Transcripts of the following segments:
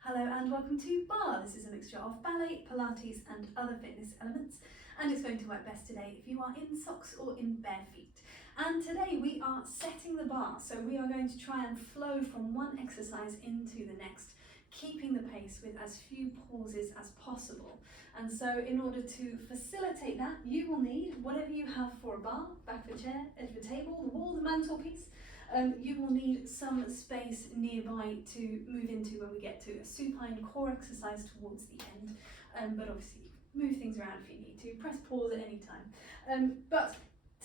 Hello and welcome to Barre. This is a mixture of ballet, Pilates and other fitness elements, and it's going to work best today if you are in socks or in bare feet. And today we are setting the bar, so we are going to try and flow from one exercise into the next, keeping the pace with as few pauses as possible. And so in order to facilitate that, you will need whatever you have for a bar, back of a chair, edge of a table, the wall, the mantelpiece. You will need some space nearby to move into when we get to a supine core exercise towards the end, but obviously move things around if you need to, press pause at any time. But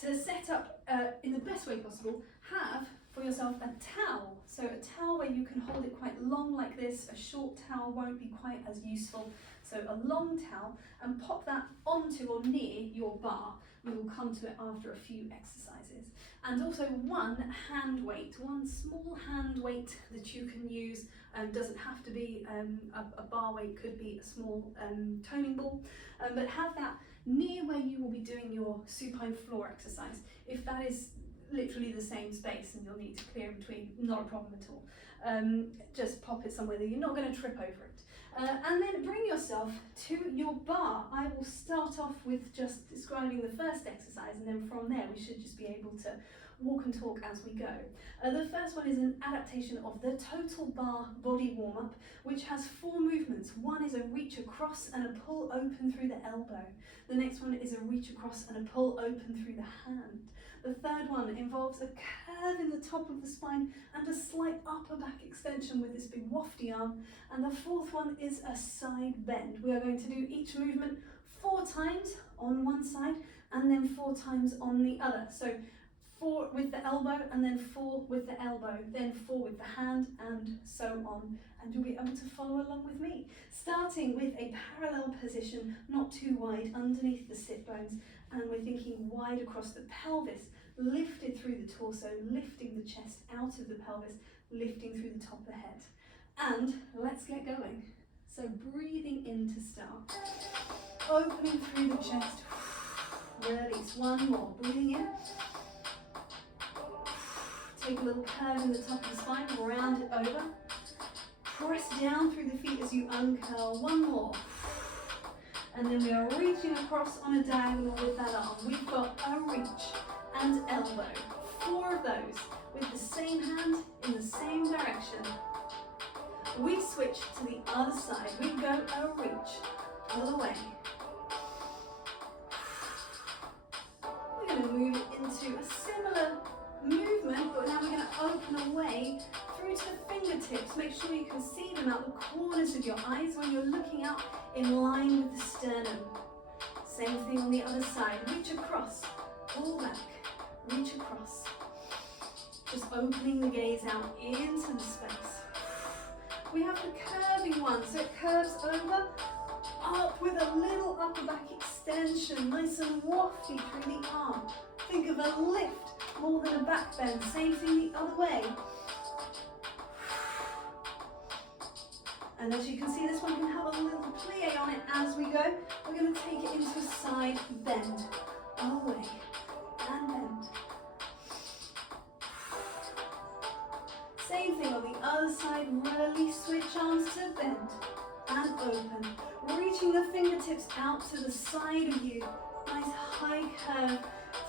to set up in the best way possible, have for yourself a towel. So a towel where you can hold it quite long like this. A short towel won't be quite as useful. So a long towel, and pop that onto or near your bar. We will come to it after a few exercises. And also one hand weight, one small hand weight that you can use. Doesn't have to be a bar weight, could be a small toning ball, but have that near where you will be doing your supine floor exercise. If that is literally the same space and you'll need to clear in between, not a problem at all. Just pop it somewhere that you're not going to trip over it. And then bring yourself to your bar. I will start off with just describing the first exercise, and then from there we should just be able to walk and talk as we go. The first one is an adaptation of the Total Barre body warm-up, which has 4 movements. One is a reach across and a pull open through the elbow. The next one is a reach across and a pull open through the hand. The third one involves a curve in the top of the spine and a slight upper back extension with this big wafty arm. And the fourth one is a side bend. We are going to do each movement 4 times on one side and then 4 times on the other. So 4 with the elbow and then 4 with the elbow, then 4 with the hand, and so on. And you'll be able to follow along with me. Starting with a parallel position, not too wide, underneath the sit bones, and we're thinking wide across the pelvis, lifted through the torso, lifting the chest out of the pelvis, lifting through the top of the head. And let's get going. So breathing in to start. Opening through the chest. Release. One more. Breathing in. Take a little curve in the top of the spine, round it over. Press down through the feet as you uncurl. One more. And then we are reaching across on a diagonal with that arm. We've got a reach and elbow. 4 of those with the same hand in the same direction. We switch to the other side. We go a reach, other way. We're going to move it into a similar movement, but now we're going to open away through to the fingertips. Make sure you can see them out the corners of your eyes when you're looking out in line with the sternum. Same thing on the other side. Reach across, pull back, reach across. Just opening the gaze out into the space. We have the curving one, so it curves over, up with a little upper back extension, nice and wafty through the arm. Think of a lift more than a back bend. Same thing the other way. And as you can see, this one can have a little plie on it as we go. We're going to take it into a side bend. Away and bend. Same thing on the other side. Release, switch arms to bend and open. Reaching the fingertips out to the side of you. Nice high curve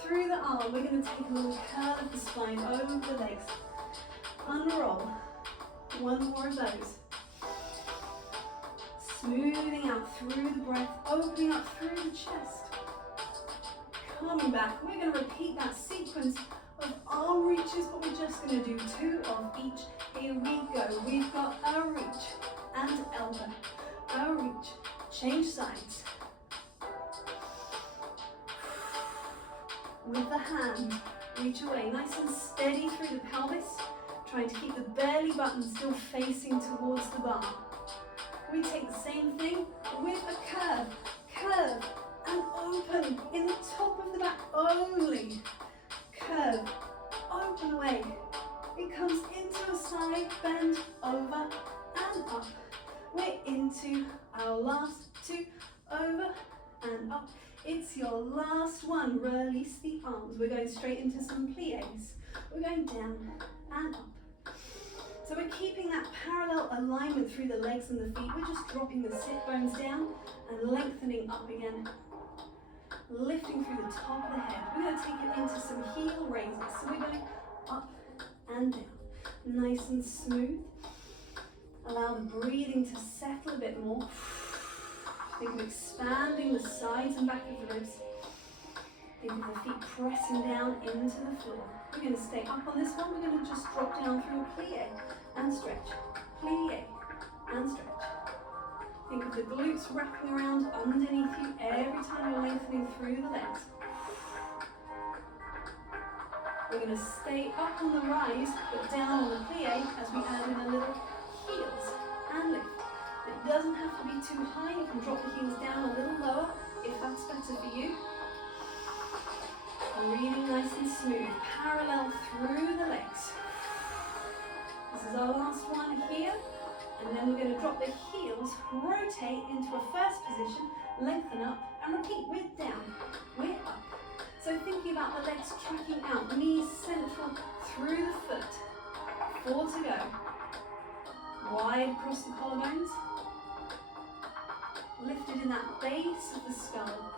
through the arm. We're going to take a little curl of the spine over the legs. Unroll. 1 more of those. Smoothing out through the breath, opening up through the chest. Coming back, we're going to repeat that sequence of arm reaches, but we're just going to do 2 of each. Here we go. We've got a reach and elbow, a reach, change sides. With the hand, reach away, nice and steady through the pelvis, trying to keep the belly button still facing towards the bar. We take the same thing with a curve, curve and open in the top of the back only. Curve, open away. It comes into a side bend, over and up. We're into our last 2, over and up. It's your last one. Release the arms. We're going straight into some plies. We're going down and up. So we're keeping that parallel alignment through the legs and the feet. We're just dropping the sit bones down and lengthening up again. Lifting through the top of the head. We're going to take it into some heel raises. So we're going up and down. Nice and smooth. Allow the breathing to settle a bit more. Think of expanding the sides and back of the ribs. Think of the feet pressing down into the floor. We're going to stay up on this one. We're going to just drop down through a plie and stretch. Plie and stretch. Think of the glutes wrapping around underneath you every time you're lengthening through the legs. We're going to stay up on the rise, but down on the plie as we add in a little heels and lift. It doesn't have to be too high. You can drop the heels down a little lower if that's better for you. Breathing nice and smooth, parallel through the legs. This is our last one here. And then we're going to drop the heels, rotate into a first position, lengthen up, and repeat. We're down, we're up. So thinking about the legs tracking out, knees central through the foot. 4 to go. Wide across the collarbones. Lifted in that base of the skull.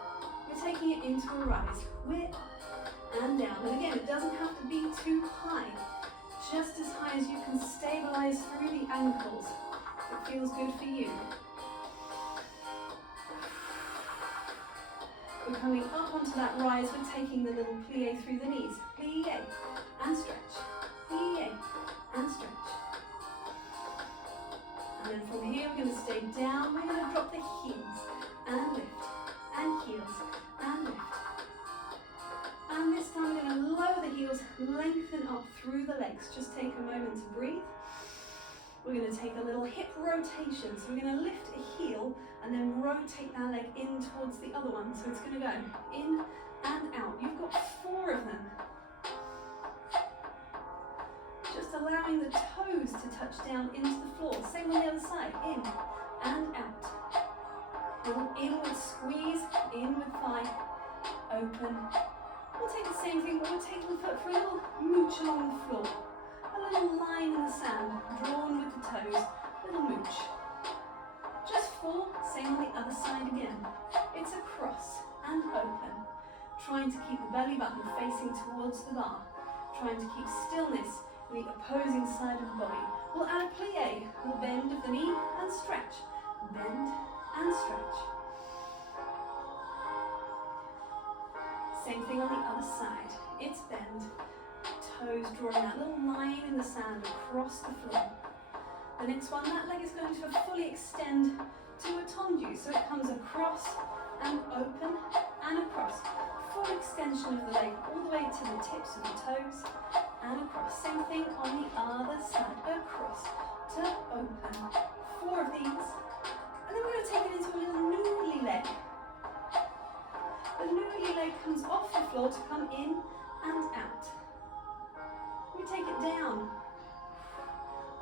We're taking it into a rise. We're up and down. And again, it doesn't have to be too high. Just as high as you can stabilize through the ankles. It feels good for you. We're coming up onto that rise. We're taking the little plie through the knees. Plie and stretch. Plie and stretch. And then from here we're going to stay down. We're going to drop the heels and lift and heels and lift. And this time we're going to lower the heels, lengthen up through the legs. Just take a moment to breathe. We're going to take a little hip rotation. So we're going to lift a heel and then rotate that leg in towards the other one. So it's going to go in and out. You've got 4 of them. Just allowing the toes to touch down into the floor. Same on the other side. In and out. Little inward squeeze, inward thigh, open. We'll take the same thing, but we're taking the foot for a little mooch along the floor. A little line in the sand, drawn with the toes, little mooch. Just 4, same on the other side again. It's across and open. Trying to keep the belly button facing towards the bar. Trying to keep stillness in the opposing side of the body. We'll add a plie, a little bend of the knee and stretch. Bend and stretch. Same thing on the other side. It's bend. Toes drawing that little line in the sand across the floor. The next one, that leg is going to fully extend to a tendu. So it comes across and open and across. Full extension of the leg all the way to the tips of the toes and across. Same thing on the other side. Across to open. 4 of these. And then we're going to take it into a little noodly leg. The noodly leg comes off the floor to come in and out. We take it down.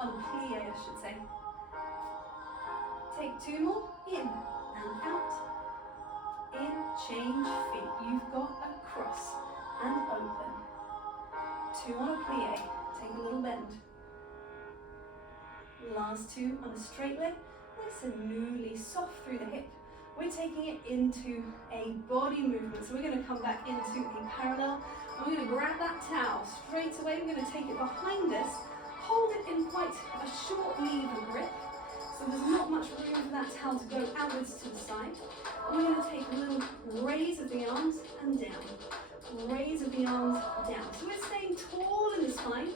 On plie, I should say. Take 2 more. In and out. In, change feet. You've got a cross and open. 2 on a plie. Take a little bend. Last 2 on a straight leg. Nice and noodly, soft through the hip. We're taking it into a body movement. So we're going to come back into a parallel. And we're going to grab that towel straight away. We're going to take it behind us. Hold it in quite a short lever grip. So there's not much room for that towel to go outwards to the side. And we're going to take a little raise of the arms and down. Raise of the arms down. So we're staying tall in the spine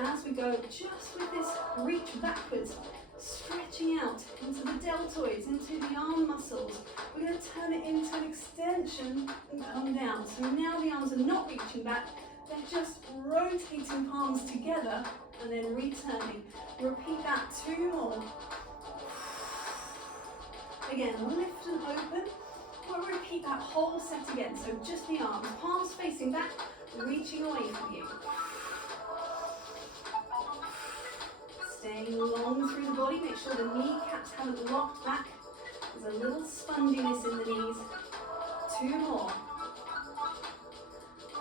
as we go just with this reach backwards. Stretching out into the deltoids, into the arm muscles. We're going to turn it into an extension and come down. So now the arms are not reaching back, they're just rotating palms together and then returning. Repeat that 2 more. Again, lift and open. We'll repeat that whole set again. So just the arms, palms facing back, reaching away from you. Staying long through the body, make sure the kneecaps haven't locked back. There's a little sponginess in the knees. 2 more.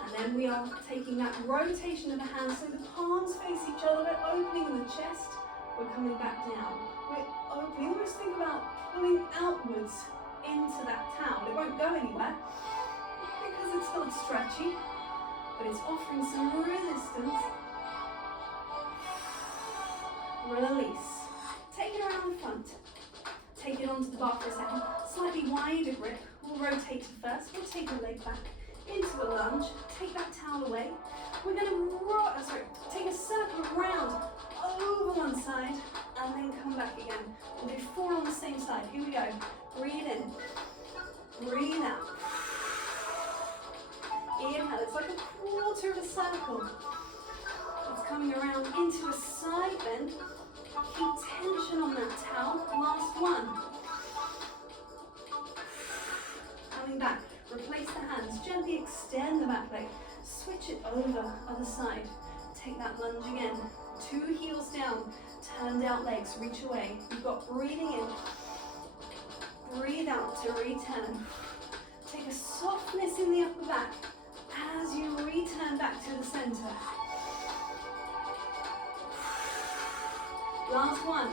And then we are taking that rotation of the hands so the palms face each other. We're opening the chest We're coming back down. We're opening. Almost think about pulling outwards into that towel. It won't go anywhere because it's not stretchy, but it's offering some resistance. Release. Take it around the front. Take it onto the bar for a second. Slightly wider grip. We'll rotate to first. We'll take the leg back into a lunge. Take that towel away. We're going to take a circle around over one side and then come back again. We'll do 4 on the same side. Here we go. Breathe in. Breathe out. Inhale. It's like a quarter of a circle. It's coming around into a side bend. Keep tension on that towel. Last one. Coming back. Replace the hands. Gently extend the back leg. Switch it over. Other side. Take that lunge again. 2 heels down. Turned out legs. Reach away. You've got breathing in. Breathe out to return. Take a softness in the upper back as you return back to the center. Last one.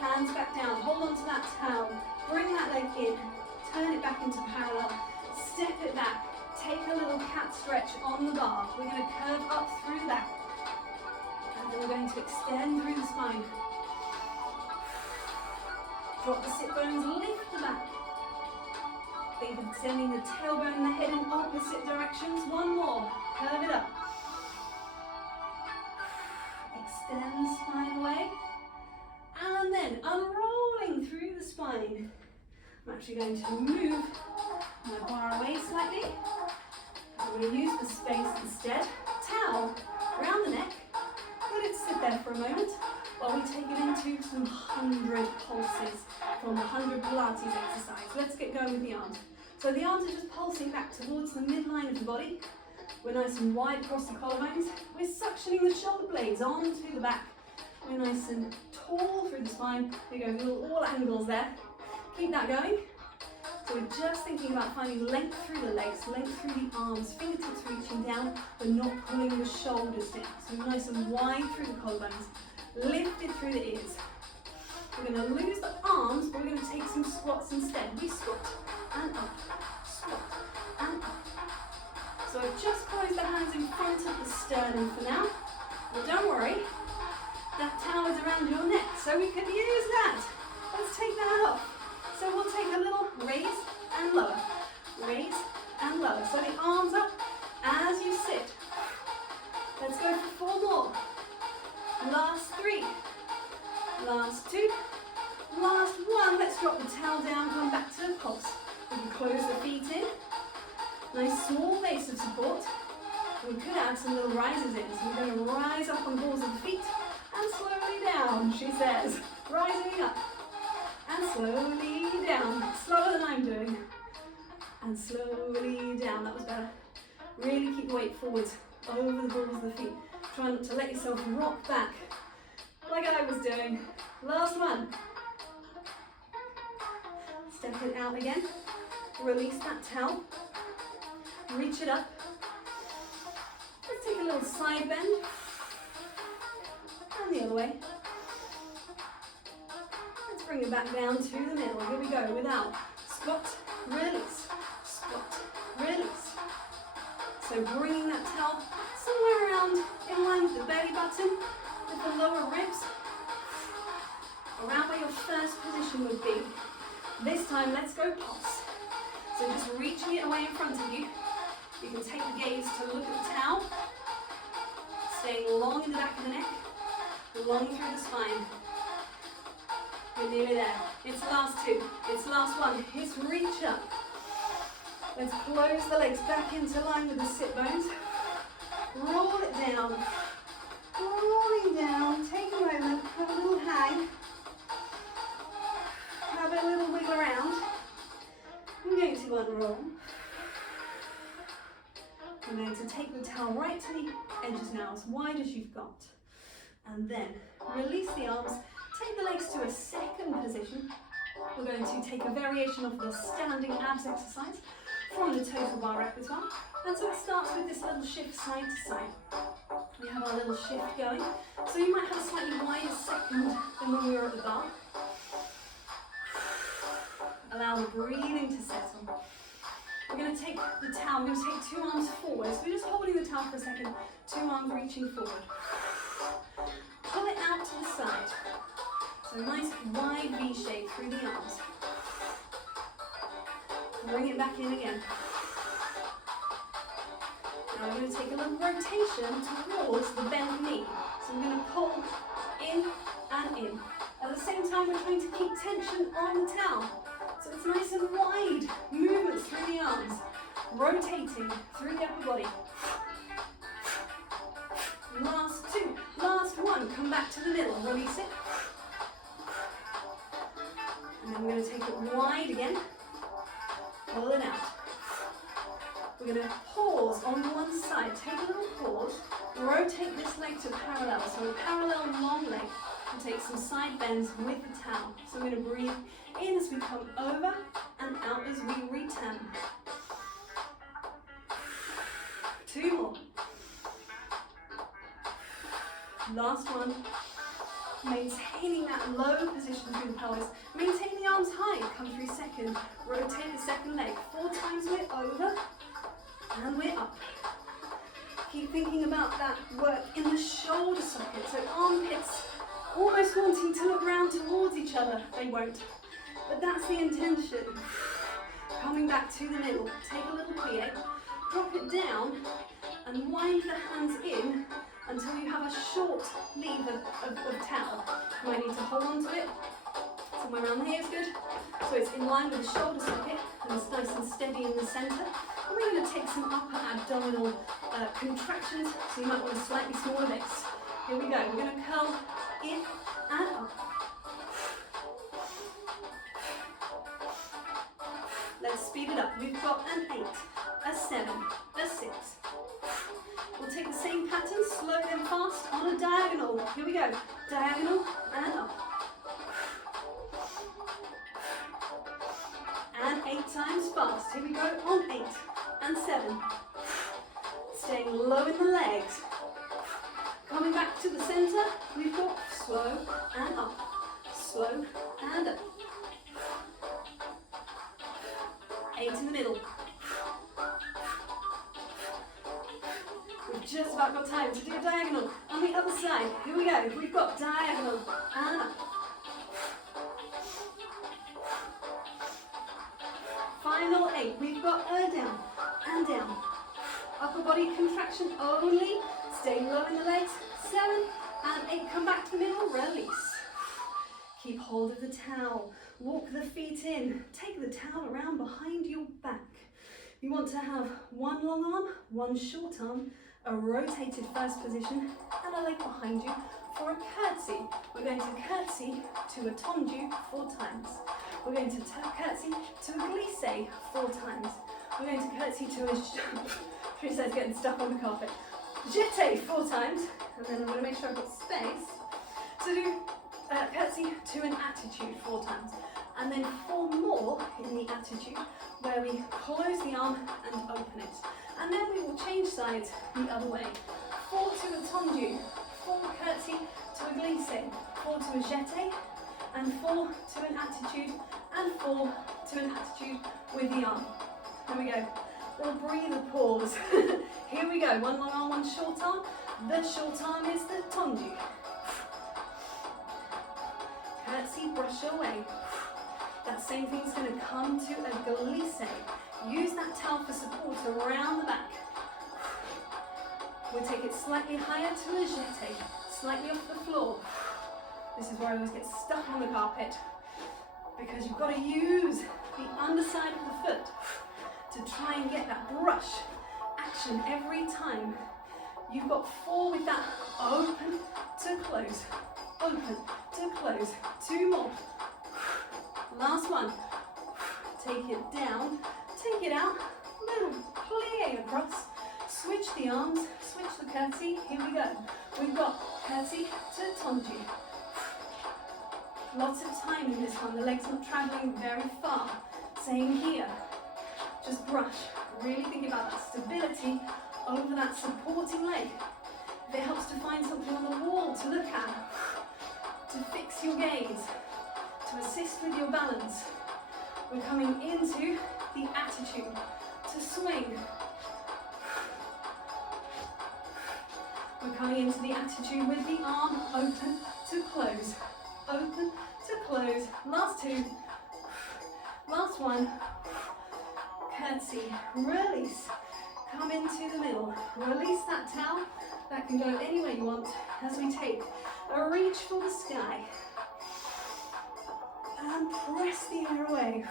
Hands back down. Hold on to that towel. Bring that leg in. Turn it back into parallel. Step it back. Take a little cat stretch on the bar. We're going to curve up through the back. And then we're going to extend through the spine. Drop the sit bones, lift the back. Think of extending the tailbone and the head in opposite directions. One more. Curve it up. Extend the spine away. And then unrolling through the spine. I'm actually going to move my bar away slightly. I'm going to use the space instead. Towel around the neck. Let it sit there for a moment while we take it into some 100 pulses from 100 Pilates exercise. Let's get going with the arms. So the arms are just pulsing back towards the midline of the body. We're nice and wide across the collarbones. We're suctioning the shoulder blades onto the back. We're nice and tall through the spine. We go all angles there. Keep that going. So we're just thinking about finding length through the legs, length through the arms, fingertips reaching down, but not pulling the shoulders down. So nice and wide through the collarbones, lifted through the ears. We're going to lose the arms, but we're going to take some squats instead. We squat and up, squat and up. So I've just closed the hands in front of the sternum for now. But don't worry, that towel is around your neck, so we could use that. Let's take that off. So we'll take a little raise and lower, raise and lower. So the arms up as you sit. Let's go for 4 more. Last 3, last 2, last 1. Let's drop the towel down, come back to the pulse. We can close the feet in. Nice small base of support. We could add some little rises in. So we're going to rise up on the balls of the feet and slowly down, she says. Rising up. And slowly down, slower than I'm doing. And slowly down, that was better. Really keep the weight forwards over the balls of the feet. Try not to let yourself rock back like I was doing. Last one. Step it out again. Release that towel. Reach it up. Let's take a little side bend. And the other way. Bring it back down to the middle. Here we go. Without. Squat, release. Squat, release. So bringing that towel somewhere around in line with the belly button, with the lower ribs, around where your first position would be. This time, let's go pulse. So just reaching it away in front of you. You can take the gaze to look at the towel, staying long in the back of the neck, long through the spine. We're nearly there. It's last 2. It's last 1. It's reach up. Let's close the legs back into line with the sit bones. Roll it down. Rolling down. Take a moment. Have a little hang. Have a little wiggle around. I'm going to unroll. I'm going to take the towel right to the edges now, as wide as you've got. And then release the arms. Take the legs to a second position. We're going to take a variation of the standing abs exercise from the Total Barre repertoire. And so it starts with this little shift side to side. We have our little shift going. So you might have a slightly wider second than when we were at the bar. Allow the breathing to settle. We're going to take the towel, we're going to take 2 arms forward. So we're just holding the towel for a second, 2 arms reaching forward. Pull it out to the side. So nice wide V shape through the arms. Bring it back in again. Now we're going to take a little rotation towards the bent knee. So we're going to pull in and in. At the same time, we're trying to keep tension on the towel. So it's nice and wide movements through the arms, rotating through the upper body. Last 2, last 1, come back to the middle, release it. And then we're going to take it wide again, pull it out. We're going to pause on one side, take a little pause, rotate this leg to parallel, so a parallel long leg, and take some side bends with the towel. So we're going to breathe in as we come over and out as we return. 2 more. Last one. Maintaining that low position through the pelvis. Maintain the arms high. Come through second. Rotate the second leg. 4 times we're over and we're up. Keep thinking about that work in the shoulder socket. So armpits almost wanting to look round towards each other. They won't. But that's the intention. Coming back to the middle. Take a little plie. Drop it down and wind the hands in until you have a short lever of towel. You might need to hold on to it. Somewhere around here is good. So it's in line with the shoulder socket and it's nice and steady in the centre. And we're going to take some upper abdominal contractions, so you might want a slightly smaller base. Here we go. We're going to curl in and up. Let's speed it up. We've got an 8, a 7, a 6. We'll take the same pattern, slow them fast on a diagonal. Here we go. Diagonal and up. And 8 times fast. Here we go on 8 and 7. Staying low in the legs. Coming back to the center, we've got slow and up. Slow and up. 8 in the middle. We've just about got time to do a diagonal on the other side. Here we go. We've got diagonal and up. Final 8. We've got down and down. Upper body contraction only. Stay low in the legs. 7 and 8. Come back to the middle. Release. Keep hold of the towel. Walk the feet in. Take the towel around behind your back. You want to have 1 long arm, 1 short arm, a rotated first position, and a leg behind you for a curtsy. We're going to curtsy to a tendu 4 times. We're going to curtsy to a glisse 4 times. We're going to curtsy to a Trista's getting stuck on the carpet. Jeté 4 times, and then I'm going to make sure I've got space to do curtsy to an attitude 4 times. And then 4 more in the attitude where we close the arm and open it. And then we will change sides the other way. 4 to a tendu, 4 curtsy to a glisse, 4 to a jeté, and 4 to an attitude, and 4 to an attitude with the arm. There we go. We'll breathe a pause. Here we go. 1 long arm, 1 short arm. The short arm is the tendu. Curtsy, brush away. That same thing's going to come to a glisse. Use that towel for support around the back. We'll take it slightly higher to a jeté, slightly off the floor. This is where I always get stuck on the carpet, because you've got to use the underside of the foot to try and get that brush action every time. You've got 4 with that open to close, open to close. 2 more. Last one. Take it down, take it out, little plie across, switch the arms, switch the curtsy. Here we go. We've got curtsy to tendu. Lots of time in this one, the leg's not traveling very far. Same here. Just brush. Really think about that stability over that supporting leg. If it helps to look at, to fix your gaze, to assist with your balance. We're coming into the attitude to swing. We're coming into the attitude with the arm open to close. Open to close. Last two. Last one. Curtsy. Release. Come into the middle. Release that towel. That can go anywhere you want as we take a reach for the sky. And press the air away.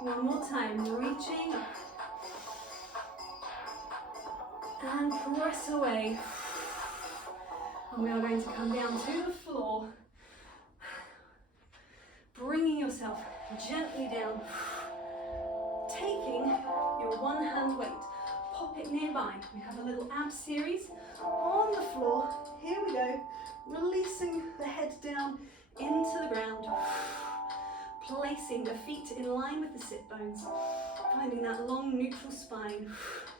One more time. Reaching up. And press away. And we are going to come down to the floor. Bringing yourself gently down. Taking your one hand weight. Pop it nearby. We have a little ab series on the floor. Here we go. Releasing the head down into the ground. Placing the feet in line with the sit bones. Finding that long neutral spine.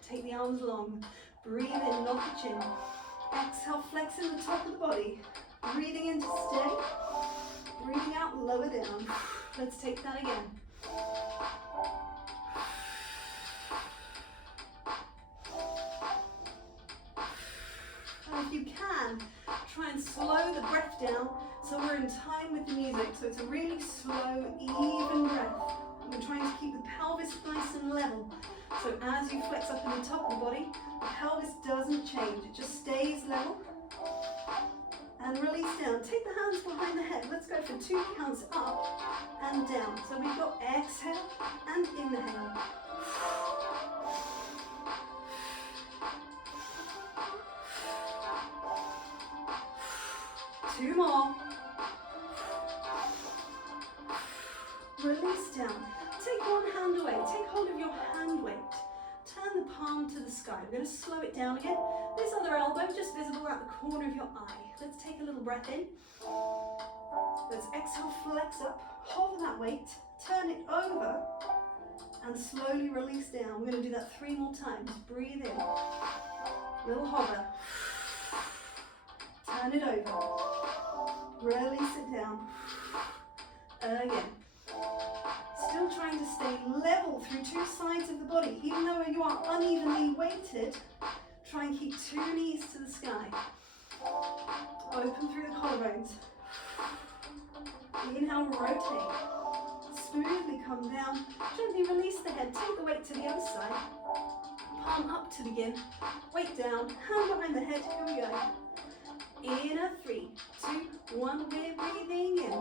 Take the arms long. Breathe in, lock the chin. Exhale, flexing the top of the body. Breathing in to stay. Breathing out, lower down. Let's take that again. And if you can, try and slow the breath down so we're in time with the music. So it's a really slow, even breath. And we're trying to keep the pelvis nice and level. So as you flex up in the top of the body, the pelvis doesn't change, it just stays level. And release down. Take the hands behind the head. Let's go for 2 counts up and down. So we've got exhale and inhale. 2 more. Release down. Take one hand away. Take hold of your hand weight. Turn the palm to the sky. We're going to slow it down again. This other elbow just visible at the corner of your eye. Let's take a little breath in. Let's exhale, flex up. Hold that weight. Turn it over. And slowly release down. We're going to do that 3 more times. Breathe in. Little hover. Turn it over. Release it down. Again. Still trying to stay level through 2 sides of the body. Even though you are unevenly weighted, try and keep 2 knees to the sky. Open through the collarbones. Inhale, rotate. Smoothly come down. Gently release the head. Take the weight to the other side. Palm up to begin. Weight down. Hand behind the head. Here we go. In a 3, 2, 1. We're breathing in.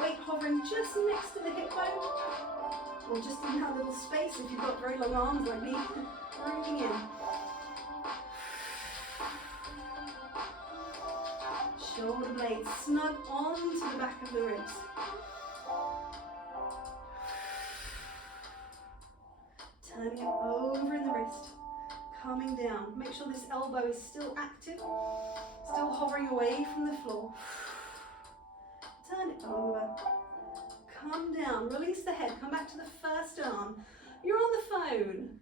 Weight hovering just next to the hip bone. Or just in that little space if you've got very long arms like me. Breathing in. Shoulder blades snug onto the back of the ribs. Turning it over in the wrist. Coming down. Make sure this elbow is still active. Still hovering away from the floor. Turn it over. Come down. Release the head. Come back to the first arm. You're on the phone.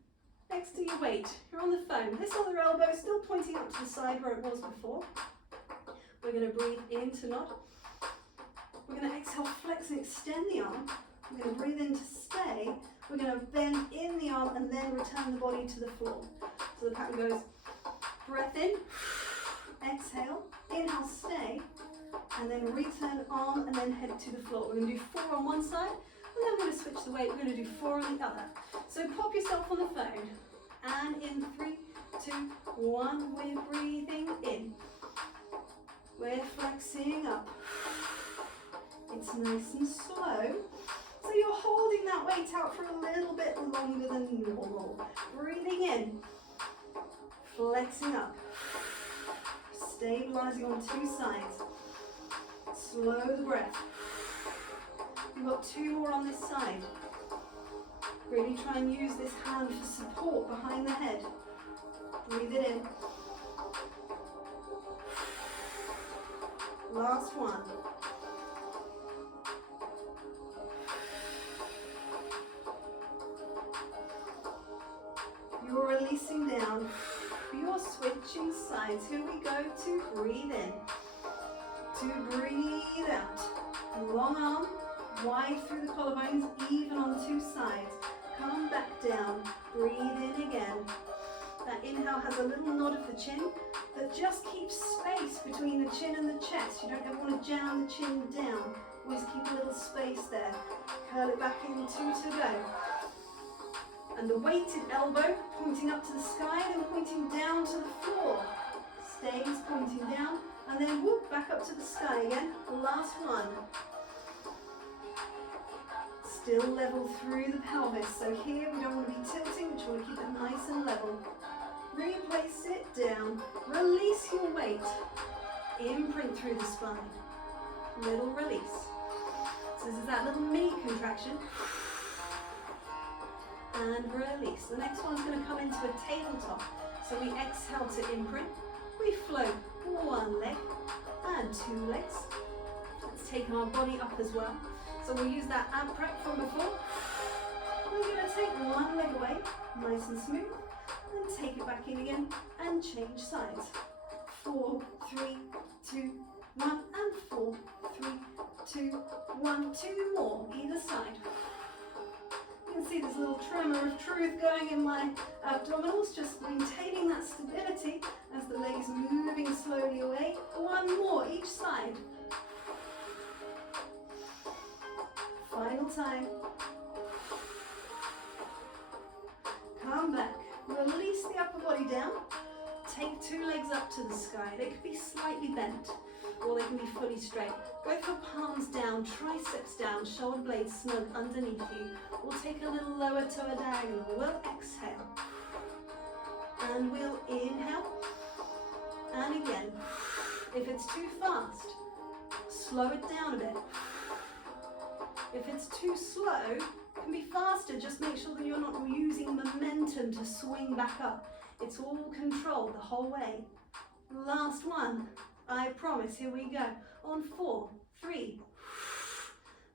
Next to your weight. You're on the phone. This other elbow is still pointing up to the side where it was before. We're going to breathe in to nod. We're going to exhale, flex and extend the arm. We're going to breathe in to stay. We're going to bend in the arm and then return the body to the floor. So the pattern goes breath in, exhale, inhale, stay, and then return arm and then head to the floor. We're going to do 4 on one side and then we're going to switch the weight. We're going to do 4 on the other. So pop yourself on the phone and in 3, 2, 1, we're breathing in. We're flexing up. It's nice and slow. So you're holding that weight out for a little bit longer than normal. Breathing in. Flexing up. Stabilizing on 2 sides. Slow the breath. We've got 2 more on this side. Really try and use this hand for support behind the head. Breathe it in. Last one. You're releasing down. you're switching sides. Here we go to breathe in, to breathe out. Long arm, wide through the collarbones, even on two sides. Come back down, breathe in again. That inhale has a little nod of the chin that just keeps space between the chin and the chest. You don't ever want to jam the chin down. Always keep a little space there. Curl it back in, 2 to go. And the weighted elbow pointing up to the sky, then pointing down to the floor. Stays pointing down, and then whoop, back up to the sky again. Last one. Still level through the pelvis. So here we don't want to be tilting, we just want to keep it nice and level. Replace it down. Release your weight. Imprint through the spine. Little release. So this is that little mini contraction. And release. The next one's going to come into a tabletop. So we exhale to imprint. We float one leg and 2 legs. Let's take our body up as well. So we'll use that ab prep from before. We're going to take one leg away, nice and smooth, and take it back in again and change sides. 4, 3, 2, 1, and 4, 3, 2, 1. 2 more either side. You can see this little tremor of truth going in my abdominals, just maintaining that stability as the leg is moving slowly away. 1 more each side. Final time. Come back. Release the upper body down. Take 2 legs up to the sky. They could be slightly bent or they can be fully straight. Go for palms down, triceps down, shoulder blades snug underneath you. We'll take a little lower to a diagonal. We'll exhale. And we'll inhale. And again. If it's too fast, slow it down a bit. If it's too slow, it can be faster. Just make sure that you're not using momentum to swing back up. It's all controlled the whole way. Last one, I promise. Here we go. On 4, 3,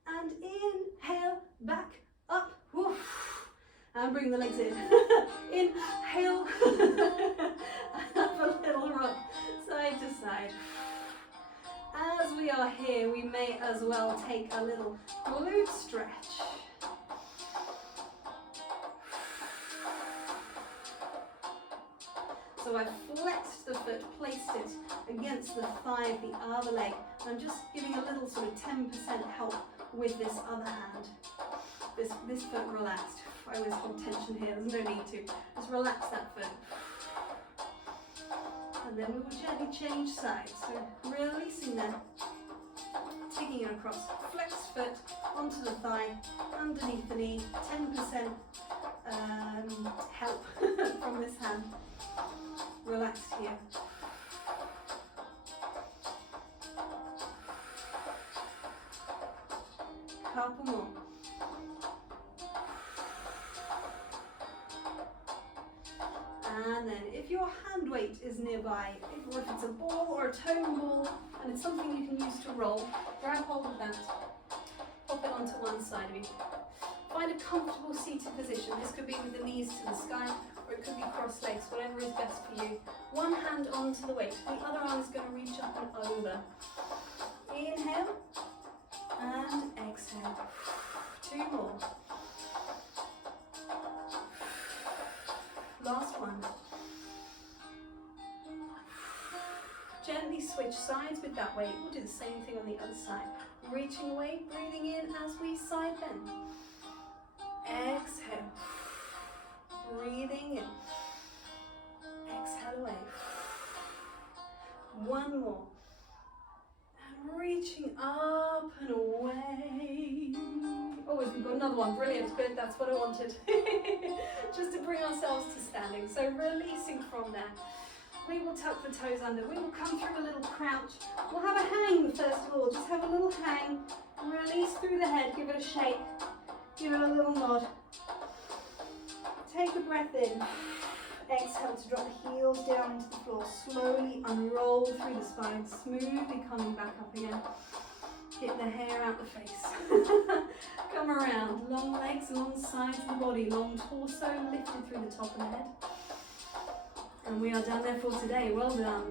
and inhale, back, up, and bring the legs in. Inhale, up a little rock, side to side. As we are here, we may as well take a little glute stretch. So I've flexed the foot, placed it against the thigh of the other leg. I'm just giving a little sort of 10% help with this other hand. This foot relaxed. I always hold tension here, there's no need to. Just relax that foot. And then we will gently change sides. So releasing that, taking it across, flexed foot onto the thigh, underneath the knee, 10% help from this hand. Relaxed here. Couple more. And then if your hand weight is nearby, or if it's a ball or a tone ball, and it's something you can use to roll, grab hold of that, pop it onto one side of you. Find a comfortable seated position. This could be with the knees to the sky, or it could be cross legs, whatever is best for you. One hand onto the weight, the other arm is going to reach up and over. Inhale, and exhale. 2 more. Last one. Gently switch sides with that weight. We'll do the same thing on the other side. Reaching away, breathing in as we side bend. Exhale. Breathing in. Exhale away. 1 more. And reaching up and away. Oh, we've got another one. Brilliant. Good. That's what I wanted. Just to bring ourselves to standing. So releasing from there. We will tuck the toes under. We will come through a little crouch. We'll have a hang first of all. Just have a little hang. Release through the head. Give it a shake. Give it a little nod. Take a breath in. Exhale to drop the heels down into the floor. Slowly unroll through the spine. Smoothly coming back up again. Get the hair out the face. Come around. Long legs, long sides of the body. Long torso lifted through the top of the head. And we are done there for today. Well done.